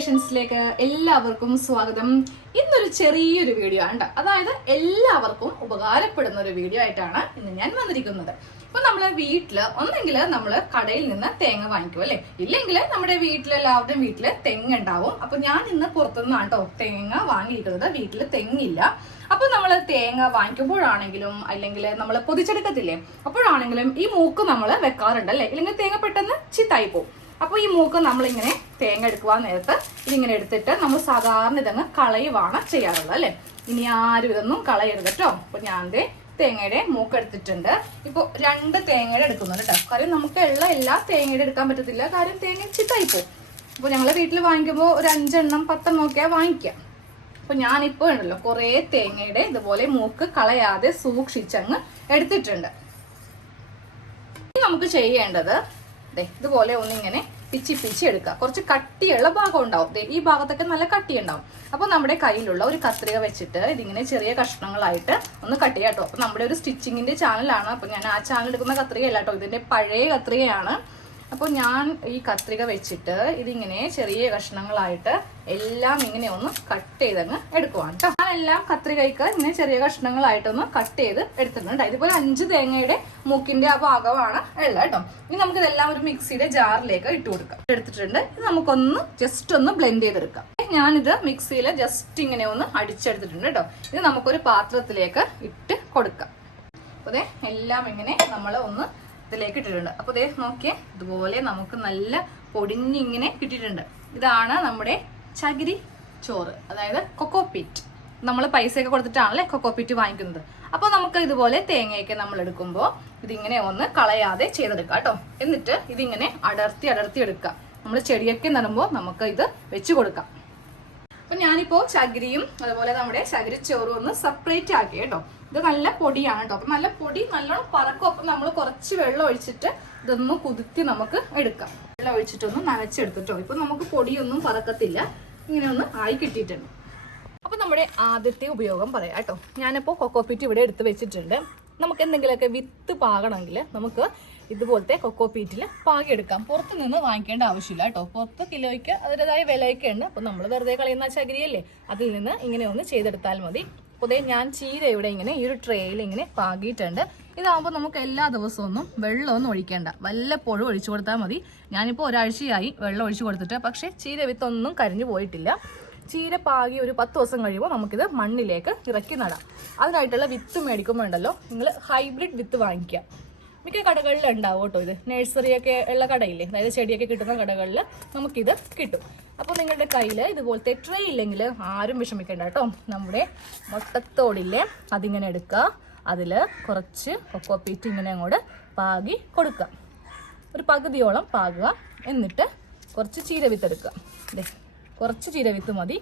ക്രിയേഷൻസിലേക്ക് എല്ലാവർക്കും സ്വാഗതം. ഇന്നൊരു ചെറിയൊരു വീഡിയോ ആണ്, അതായത് എല്ലാവർക്കും ഉപകാരപ്പെടുന്ന ഒരു വീഡിയോ ആയിട്ടാണ് ഇന്ന് ഞാൻ വന്നിരിക്കുന്നത്. ഇപ്പൊ നമ്മളെ വീട്ടില് ഒന്നെങ്കിൽ നമ്മള് കടയിൽ നിന്ന് തേങ്ങ വാങ്ങിക്കും അല്ലെ, ഇല്ലെങ്കിൽ നമ്മുടെ വീട്ടിലെല്ലാവരുടെയും വീട്ടില് തെങ്ങുണ്ടാവും. അപ്പൊ ഞാൻ ഇന്ന് പുറത്തുനിന്നാണ് കേട്ടോ തേങ്ങ വാങ്ങിയിരിക്കുന്നത്. വീട്ടില് തെങ്ങില്ല. അപ്പൊ നമ്മൾ തേങ്ങ വാങ്ങിക്കുമ്പോഴാണെങ്കിലും അല്ലെങ്കിൽ നമ്മൾ പൊതിച്ചെടുക്കത്തില്ലേ, അപ്പോഴാണെങ്കിലും ഈ മൂക്ക് നമ്മൾ വെക്കാറുണ്ട് അല്ലെ, ഇല്ലെങ്കിൽ തേങ്ങ പെട്ടെന്ന് ചിത്തായി പോകും. അപ്പൊ ഈ മൂക്ക് നമ്മളിങ്ങനെ തേങ്ങ എടുക്കുവാൻ നേരത്ത് ഇതിങ്ങനെ എടുത്തിട്ട് നമ്മൾ സാധാരണ ഇതങ്ങ് കളയുവാണ് ചെയ്യാറുള്ളത് അല്ലെ. ഇനി ആരും ഇതൊന്നും കളയരുത് കേട്ടോ. അപ്പൊ ഞാൻ തേങ്ങയുടെ മൂക്ക് എടുത്തിട്ടുണ്ട്. ഇപ്പൊ 2 തേങ്ങയുടെ എടുക്കുന്നുണ്ട് കേട്ടോ. കാര്യം നമുക്ക് എല്ലാ തേങ്ങയുടെ എടുക്കാൻ പറ്റത്തില്ല, കാര്യം തേങ്ങ ചിത്തായി പോകും. അപ്പൊ ഞങ്ങളെ വീട്ടിൽ വാങ്ങിക്കുമ്പോൾ ഒരു 5 എണ്ണം 10 എണ്ണം ഒക്കെ വാങ്ങിക്കാം. അപ്പൊ ഞാനിപ്പോ ഉണ്ടല്ലോ കുറെ തേങ്ങയുടെ ഇതുപോലെ മൂക്ക് കളയാതെ സൂക്ഷിച്ചങ്ങ് എടുത്തിട്ടുണ്ട്. ഇനി നമുക്ക് ചെയ്യേണ്ടത് ഇതുപോലെ ഒന്നിങ്ങനെ പിച്ചി എടുക്കുക. കുറച്ച് കട്ടിയുള്ള ഭാഗം ഉണ്ടാവും, ഈ ഭാഗത്തൊക്കെ നല്ല കട്ടി ഉണ്ടാവും. അപ്പൊ നമ്മുടെ കയ്യിലുള്ള ഒരു കത്രിക വെച്ചിട്ട് ഇതിങ്ങനെ ചെറിയ കഷ്ണങ്ങളായിട്ട് ഒന്ന് കട്ട് ചെയ്യാം കേട്ടോ. അപ്പൊ നമ്മുടെ ഒരു സ്റ്റിച്ചിങ്ങിന്റെ ചാനലാണ്. അപ്പൊ ഞാൻ ആ ചാനൽ എടുക്കുന്ന കത്രികയല്ല കേട്ടോ, ഇതിന്റെ പഴയ കത്രികയാണ്. അപ്പോൾ ഞാൻ ഈ കത്രിക വെച്ചിട്ട് ഇതിങ്ങനെ ചെറിയ കഷ്ണങ്ങളായിട്ട് എല്ലാം ഇങ്ങനെ ഒന്ന് കട്ട് ചെയ്തങ്ങ് എടുക്കുവാണ് കേട്ടോ. ഞാനെല്ലാം കത്രികയ്ക്ക് ഇങ്ങനെ ചെറിയ കഷ്ണങ്ങളായിട്ടൊന്ന് കട്ട് ചെയ്ത് എടുത്തിട്ടുണ്ട്. ഇതുപോലെ 5 തേങ്ങയുടെ മൂക്കിന്റെ ആ ഭാഗമാണ് ഉള്ളത് കേട്ടോ. ഇനി നമുക്ക് ഇതെല്ലാം ഒരു മിക്സിയുടെ ജാറിലേക്ക് ഇട്ട് കൊടുക്കാം. എടുത്തിട്ടുണ്ട്. ഇത് നമുക്കൊന്ന് ജസ്റ്റ് ഒന്ന് ബ്ലെൻഡ് ചെയ്തെടുക്കാം. ഞാനിത് മിക്സിയിൽ ജസ്റ്റ് ഇങ്ങനെ ഒന്ന് അടിച്ചെടുത്തിട്ടുണ്ട് കേട്ടോ. ഇത് നമുക്കൊരു പാത്രത്തിലേക്ക് ഇട്ട് കൊടുക്കാം. അപ്പോൾ എല്ലാം ഇങ്ങനെ നമ്മൾ ഒന്ന് ഇതിലേക്ക് ഇട്ടിട്ടുണ്ട്. അപ്പൊ നോക്കിയേ, ഇതുപോലെ നമുക്ക് നല്ല പൊടിഞ്ഞിങ്ങനെ കിട്ടിയിട്ടുണ്ട്. ഇതാണ് നമ്മുടെ ചകിരി ചോറ്, അതായത് കൊക്കോപീറ്റ്. നമ്മൾ പൈസയൊക്കെ കൊടുത്തിട്ടാണല്ലേ കൊക്കോപീറ്റ് വാങ്ങിക്കുന്നത്. അപ്പൊ നമുക്ക് ഇതുപോലെ തേങ്ങയൊക്കെ നമ്മൾ എടുക്കുമ്പോൾ ഇതിങ്ങനെ ഒന്ന് കളയാതെ ചെയ്തെടുക്കാം കേട്ടോ. എന്നിട്ട് ഇതിങ്ങനെ അടർത്തി എടുക്കാം. നമ്മൾ ചെടിയൊക്കെ നടുമ്പോൾ നമുക്ക് ഇത് വെച്ച് കൊടുക്കാം. അപ്പൊ ഞാനിപ്പോ ചകിരിയും അതുപോലെ നമ്മുടെ ചകിരിച്ചോറും ഒന്ന് സെപ്പറേറ്റ് ആക്കി കേട്ടോ. ഇത് നല്ല പൊടിയാണ് കേട്ടോ. അപ്പൊ നല്ല പൊടി നല്ലോണം പറക്കും. അപ്പൊ നമ്മൾ കുറച്ച് വെള്ളം ഒഴിച്ചിട്ട് ഇതൊന്ന് കുതിർത്തി നമുക്ക് എടുക്കാം. വെള്ളം ഒഴിച്ചിട്ടൊന്ന് നനച്ചെടുത്തിട്ടോ. ഇപ്പൊ നമുക്ക് പൊടിയൊന്നും പറക്കത്തില്ല, ഇങ്ങനെ ഒന്ന് ആയി കിട്ടിയിട്ടുണ്ട്. അപ്പൊ നമ്മുടെ ആദ്യത്തെ ഉപയോഗം പറയാം കേട്ടോ. ഞാനിപ്പോ കൊക്കോപീറ്റ് ഇവിടെ എടുത്ത് വെച്ചിട്ടുണ്ട്. നമുക്ക് എന്തെങ്കിലുമൊക്കെ വിത്ത് പാകണമെങ്കിൽ നമുക്ക് ഇതുപോലത്തെ കൊക്കോപീറ്റിൽ പാകിയെടുക്കാം. പുറത്ത് നിന്ന് വാങ്ങിക്കേണ്ട ആവശ്യമില്ല കേട്ടോ. പുറത്ത് കിലോയ്ക്ക് അതിൻ്റെതായ വിലയൊക്കെ ഉണ്ട്. അപ്പൊ നമ്മൾ വെറുതെ കളയുന്ന ചകിരിയല്ലേ, അതിൽ നിന്ന് ഇങ്ങനെ ഒന്ന് ചെയ്തെടുത്താൽ മതി. അപ്പോൾ ഞാൻ ചീര ഇവിടെ ഇങ്ങനെ ഈ ഒരു ട്രേയിൽ ഇങ്ങനെ പാകിയിട്ടുണ്ട്. ഇതാകുമ്പോൾ നമുക്ക് എല്ലാ ദിവസവും ഒന്നും വെള്ളമൊന്നും ഒഴിക്കേണ്ട, വല്ലപ്പോഴും ഒഴിച്ചു കൊടുത്താൽ മതി. ഞാനിപ്പോൾ ഒരാഴ്ചയായി വെള്ളം ഒഴിച്ചു കൊടുത്തിട്ട്, പക്ഷേ ചീര വിത്തൊന്നും കരിഞ്ഞു പോയിട്ടില്ല. ചീര പാകി ഒരു 10 ദിവസം കഴിയുമ്പോൾ നമുക്കിത് മണ്ണിലേക്ക് ഇറക്കി നടാം. അതിനായിട്ടുള്ള വിത്ത് മേടിക്കുമ്പോൾ ഉണ്ടല്ലോ, നിങ്ങൾ ഹൈബ്രിഡ് വിത്ത് വാങ്ങിക്കുക. മിക്ക കടകളിൽ ഉണ്ടാവും കേട്ടോ. ഇത് നഴ്സറിയൊക്കെ ഉള്ള കടയില്ലേ, അതായത് ചെടിയൊക്കെ കിട്ടുന്ന കടകളിൽ നമുക്കിത് കിട്ടും. അപ്പോൾ നിങ്ങളുടെ കയ്യിൽ ഇതുപോലത്തെ ട്രേ ഇല്ലെങ്കിൽ ആരും വിഷമിക്കേണ്ട കേട്ടോ. നമ്മുടെ മുട്ടത്തോടില്ലേ, അതിങ്ങനെ എടുക്കുക. അതിൽ കുറച്ച് കൊക്കോപീറ്റ് ഇങ്ങനെ അങ്ങോട്ട് പാകി കൊടുക്കുക. ഒരു പകുതിയോളം പാകുക. എന്നിട്ട് കുറച്ച് ചീരവിത്ത് എടുക്കുക. കുറച്ച് ചീരവിത്ത് മതി.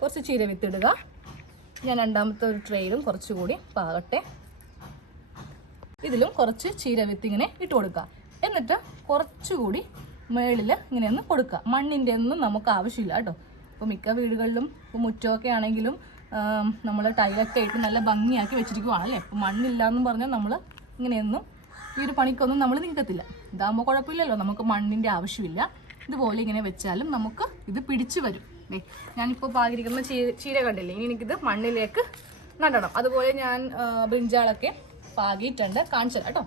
കുറച്ച് ചീരവിത്ത് ഇടുക. ഞാൻ രണ്ടാമത്തെ ഒരു ട്രേയിലും കുറച്ചുകൂടി പാകട്ടെ. ഇതിലും കുറച്ച് ചീരവിത്ത് ഇങ്ങനെ ഇട്ട് കൊടുക്കുക. എന്നിട്ട് കുറച്ചുകൂടി മേളിൽ ഇങ്ങനെ ഒന്ന് കൊടുക്കുക. മണ്ണിൻ്റെ ഒന്നും നമുക്ക് ആവശ്യമില്ല കേട്ടോ. ഇപ്പോൾ മിക്ക വീടുകളിലും ഇപ്പോൾ മുറ്റമൊക്കെ ആണെങ്കിലും നമ്മൾ ടൈലൊക്കെ ഇട്ട് നല്ല ഭംഗിയാക്കി വെച്ചിരിക്കുവാണല്ലേ. ഇപ്പോൾ മണ്ണില്ലാന്നും പറഞ്ഞാൽ നമ്മൾ ഇങ്ങനെയൊന്നും ഈ ഒരു പണിക്കൊന്നും നമ്മൾ നിൽക്കത്തില്ല. ഇതാകുമ്പോൾ കുഴപ്പമില്ലല്ലോ, നമുക്ക് മണ്ണിൻ്റെ ആവശ്യമില്ല. ഇതുപോലെ ഇങ്ങനെ വെച്ചാലും നമുക്ക് ഇത് പിടിച്ചു വരും. ഞാനിപ്പോൾ പാകിരിക്കുന്ന ചീര കണ്ടില്ലേ, ഇനി എനിക്കിത് മണ്ണിലേക്ക് നടണം. അതുപോലെ ഞാൻ ബ്രിഞ്ചാളൊക്കെ പാകിയിട്ടുണ്ട്, കാണിച്ചത് കേട്ടോ.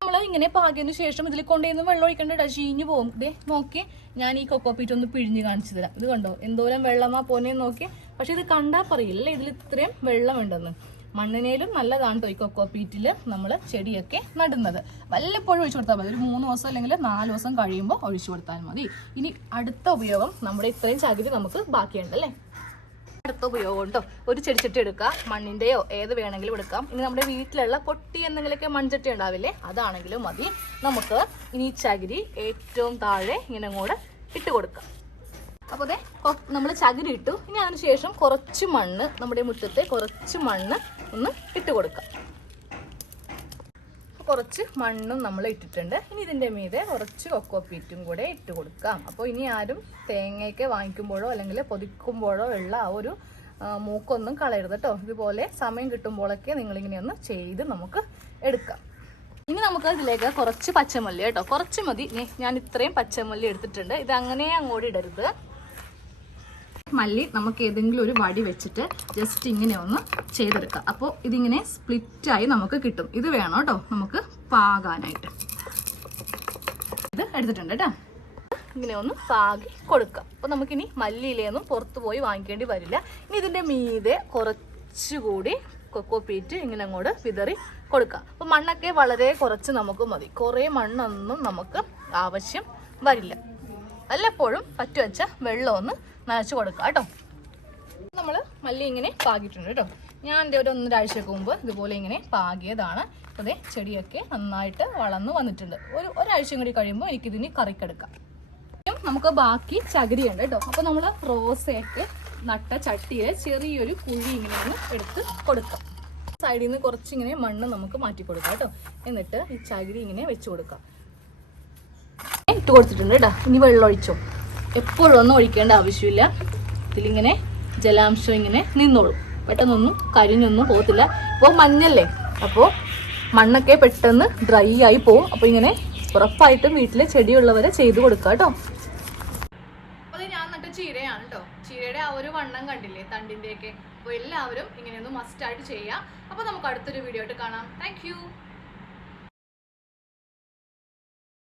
നമ്മൾ ഇങ്ങനെ പാകിയതിനു ശേഷം ഇതിൽ കൊണ്ടുവന്ന് വെള്ളം ഒഴിക്കേണ്ട, ചീഞ്ഞു പോകും. നോക്കി ഞാൻ ഈ കൊക്കോപീറ്റ് ഒന്ന് പിഴിഞ്ഞ് കാണിച്ചു തരാം. ഇത് കണ്ടോ എന്തോരം വെള്ളമാ പോന്നേന്ന് നോക്കി. പക്ഷെ ഇത് കണ്ടാൽ പറയില്ലേ ഇതിൽ ഇത്രയും വെള്ളമുണ്ടെന്ന്. മണ്ണിനേലും നല്ലതാണ് കേട്ടോ ഈ കൊക്കോപീറ്റിൽ നമ്മൾ ചെടിയൊക്കെ നടുന്നത്. വല്ലപ്പോഴും ഒഴിച്ചു കൊടുത്താൽ മതി. ഒരു 3 ദിവസം അല്ലെങ്കിൽ 4 ദിവസം കഴിയുമ്പോൾ ഒഴിച്ചു കൊടുത്താൽ മതി. ഇനി അടുത്ത ഉപയോഗം, നമ്മുടെ ഇത്രയും ചകിരി നമുക്ക് ബാക്കിയുണ്ടല്ലേ, അടുത്ത ഉപയോഗം ഉണ്ടോ, ഒരു ചെടിച്ചട്ടി എടുക്കുക. മണ്ണിൻ്റെയോ ഏത് വേണമെങ്കിലും എടുക്കാം. ഇനി നമ്മുടെ വീട്ടിലുള്ള പൊട്ടി എന്തെങ്കിലുമൊക്കെ മൺചട്ടി ഉണ്ടാവില്ലേ, അതാണെങ്കിലും മതി. നമുക്ക് ഇനി ചകിരി ഏറ്റവും താഴെ ഇങ്ങനെ കൂടെ ഇട്ട് കൊടുക്കാം. അപ്പോൾ നമ്മൾ ചകിരി ഇട്ടു. ഇനി അതിന് ശേഷം കുറച്ച് മണ്ണ്, നമ്മുടെ മുറ്റത്തെ കുറച്ച് മണ്ണ് ഒന്ന് ഇട്ട് കൊടുക്കാം. കുറച്ച് മണ്ണും നമ്മൾ ഇട്ടിട്ടുണ്ട്. ഇനി ഇതിൻ്റെ മീതെ കുറച്ച് കൊക്കോപീറ്റും കൂടെ ഇട്ട് കൊടുക്കാം. അപ്പോൾ ഇനി ആരും തേങ്ങയൊക്കെ വാങ്ങിക്കുമ്പോഴോ അല്ലെങ്കിൽ പൊതിക്കുമ്പോഴോ ഉള്ള ആ ഒരു മൂക്കൊന്നും കളയരുത് കേട്ടോ. ഇതുപോലെ സമയം കിട്ടുമ്പോഴൊക്കെ നിങ്ങളിങ്ങനെ ഒന്ന് ചെയ്ത് നമുക്ക് എടുക്കാം. ഇനി നമുക്ക് ഇതിലേക്ക് കുറച്ച് പച്ചമല്ലി കേട്ടോ, കുറച്ച് മതി. ഞാൻ ഇത്രയും പച്ചമല്ലി എടുത്തിട്ടുണ്ട്. ഇത് അങ്ങനെ അങ്ങോട്ട് ഇടരുത്. മല്ലി നമുക്ക് ഏതെങ്കിലും ഒരു വടി വെച്ചിട്ട് ജസ്റ്റ് ഇങ്ങനെ ഒന്ന് ചെയ്തെടുക്കാം. അപ്പോൾ ഇതിങ്ങനെ സ്പ്ലിറ്റായി നമുക്ക് കിട്ടും. ഇത് വേണം കേട്ടോ നമുക്ക് പാകാനായിട്ട്. ഇത് എടുത്തിട്ടുണ്ട് കേട്ടോ. ഇങ്ങനെ ഒന്ന് പാകി കൊടുക്കുക. അപ്പോൾ നമുക്കിനി മല്ലിയിലൊന്നും പുറത്ത് പോയി വാങ്ങിക്കേണ്ടി വരില്ല. ഇനി ഇതിൻ്റെ മീതെ കുറച്ചുകൂടി കൊക്കോ പീറ്റ് ഇങ്ങനെ അങ്ങോട്ട് വിതറി കൊടുക്കുക. അപ്പോൾ മണ്ണൊക്കെ വളരെ കുറച്ച് നമുക്ക് മതി. കുറേ മണ്ണൊന്നും നമുക്ക് ആവശ്യം വരില്ല. വല്ലപ്പോഴും പറ്റു വെച്ച വെള്ളം ഒന്ന് നനച്ച് കൊടുക്കുക കേട്ടോ. നമ്മൾ മല്ലി ഇങ്ങനെ പാകിയിട്ടുണ്ട് കേട്ടോ. ഞാൻ എൻ്റെ ഒരു 1-2 മുമ്പ് ഇതുപോലെ ഇങ്ങനെ പാകിയതാണ്. അപ്പോൾ ചെടിയൊക്കെ നന്നായിട്ട് വളർന്നു വന്നിട്ടുണ്ട്. ഒരാഴ്ചയും കൂടി കഴിയുമ്പോൾ എനിക്കിതിന് കറിക്കെടുക്കാം. നമുക്ക് ബാക്കി ചകിരിയുണ്ട് കേട്ടോ. അപ്പോൾ നമ്മൾ റോസയൊക്കെ നട്ട ചട്ടിയിൽ ചെറിയൊരു കുഴി ഇങ്ങനെ ഒന്ന് എടുത്ത് കൊടുക്കാം. സൈഡിൽ നിന്ന് കുറച്ചിങ്ങനെ മണ്ണ് നമുക്ക് മാറ്റി കൊടുക്കാം കേട്ടോ. എന്നിട്ട് ഈ ചകിരി ഇങ്ങനെ വെച്ച് കൊടുക്കാം. ഇട്ട് കൊടുത്തിട്ടുണ്ട് കേട്ടോ. ഇനി വെള്ളം ഒഴിച്ചോ. എപ്പോഴും ഒന്നും ഒഴിക്കേണ്ട ആവശ്യമില്ല. ഇതിലിങ്ങനെ ജലാംശം ഇങ്ങനെ നിന്നോളും. പെട്ടെന്നൊന്നും കരിഞ്ഞൊന്നും പോകത്തില്ല. ഇപ്പോൾ മഞ്ഞല്ലേ, അപ്പോൾ മണ്ണൊക്കെ പെട്ടെന്ന് ഡ്രൈ ആയി പോവും. അപ്പോൾ ഇങ്ങനെ ഉറപ്പായിട്ടും വീട്ടിൽ ചെടിയുള്ളവരെ ചെയ്ത് കൊടുക്കുക കേട്ടോ. അപ്പോൾ ഞാൻ നട്ട ചീരയാണ് കേട്ടോ. ചീരയുടെ ആ ഒരു വണ്ണം കണ്ടില്ലേ തണ്ടിൻ്റെയൊക്കെ. അപ്പോൾ എല്ലാവരും ഇങ്ങനെയൊന്ന് മസ്റ്റായിട്ട് ചെയ്യാം. അപ്പോൾ നമുക്ക് അടുത്തൊരു വീഡിയോ ആയിട്ട് കാണാം. താങ്ക്